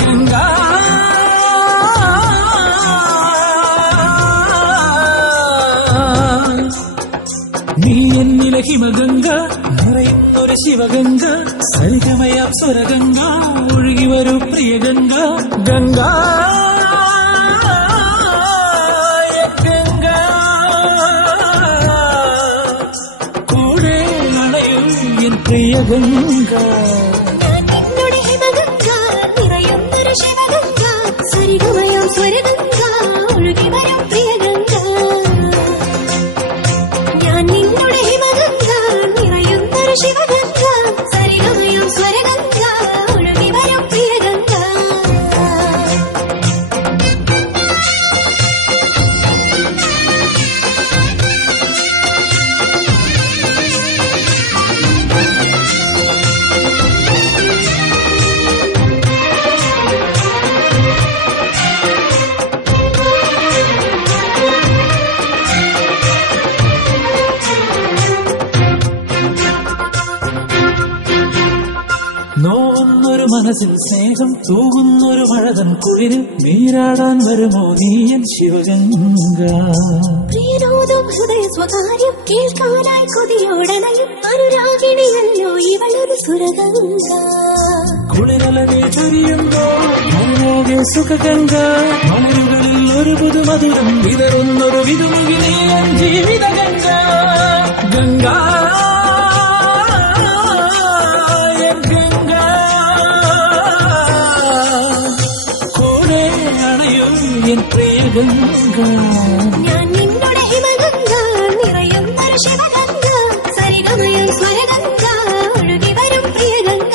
ഗംഗാ നീ എന്നിലെ ഹിമഗംഗ നിറയുന്നൊരു ശിവഗംഗ സരിഗമയാം സ്വരഗംഗ ഒഴുകി വരൂ പ്രിയ ഗംഗ ഗംഗാ ഗംഗ കൂടെ അണയും എൻ പ്രിയ ഗംഗ സരിഗമയാം സ്വരഗംഗ ഒഴുകി വരും പ്രിയ ഗംഗ ഞാൻ നിന്നുടെ ഹിമഗംഗ നിറയുന്നൊരു ശിവഗംഗ സരിഗമയാം സ്വരഗംഗ ഒഴുകി വരും പ്രിയ ഗംഗ നോവുന്നൊരു മനസ്സിൽ സ്നേഹം തൂകുന്നൊരു മഴതൻ കുളിരിൽ നീരാടാൻ വരുമോ നീയൻ ശിവഗംഗ പ്രിയരോധം ഹൃദയ സ്വകാര്യം കേൾക്കാനായി കൊതിയോടനയും അനുരാഗിണിയല്ലോ ഇവളൊരു സുരഗംഗ കുളിരലകെ ചൊരിയുമ്പോ മനോകെ സുഖഗംഗ മലരുകളിൽ ഒരു പുതുമധുരം വിതറുന്നൊരു വിതുമുകി നീയൻ ജീവിത ഗംഗ ഗംഗാ എൻ പ്രിയ ഗംഗ ഞാൻ നിന്നുടെ ഹിമഗംഗ നിറയുന്നൊരു ശിവഗംഗ സരിഗമയം സ്വരഗംഗ ഒഴുകി വരും പ്രിയ ഗംഗ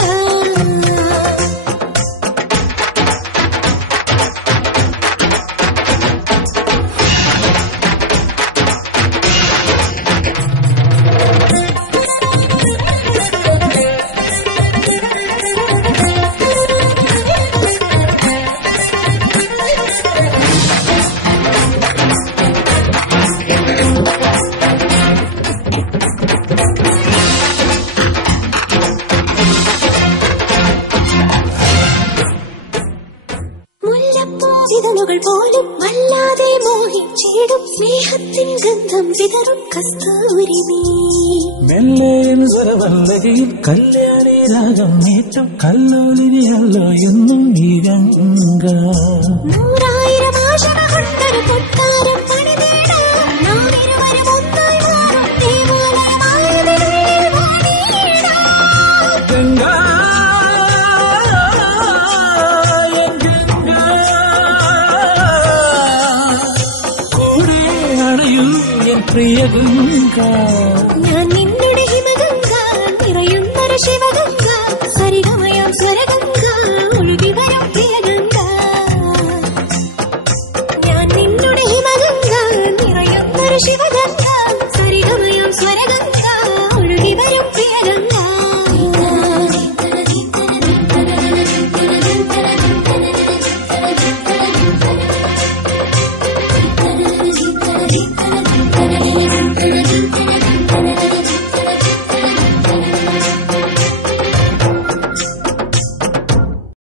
മുല്ലപ്പൂവിതളുകൾ പോലും വല്ലാതെ മോഹിച്ചിടും സ്നേഹത്തിൻ ഗന്ധം വിതറും കസ്തൂരി നീ മെല്ലെ സ്വരവല്ലകയിൽ കല്യാണി രാഗം നേറ്റം കല്ലോലിനിയല്ലോ എന്നും ഈ ഗംഗ നൂറായിരം ആശകൾ കൊണ്ടൊരു കൊട്ടാരം പണിതേടാം നാം ഇരുവരും ഒന്നായി മാറും ദേവാലയമായതിനുള്ളിൽ വാണിയിടാം ഗംഗാ പ്രിയ ഗംഗ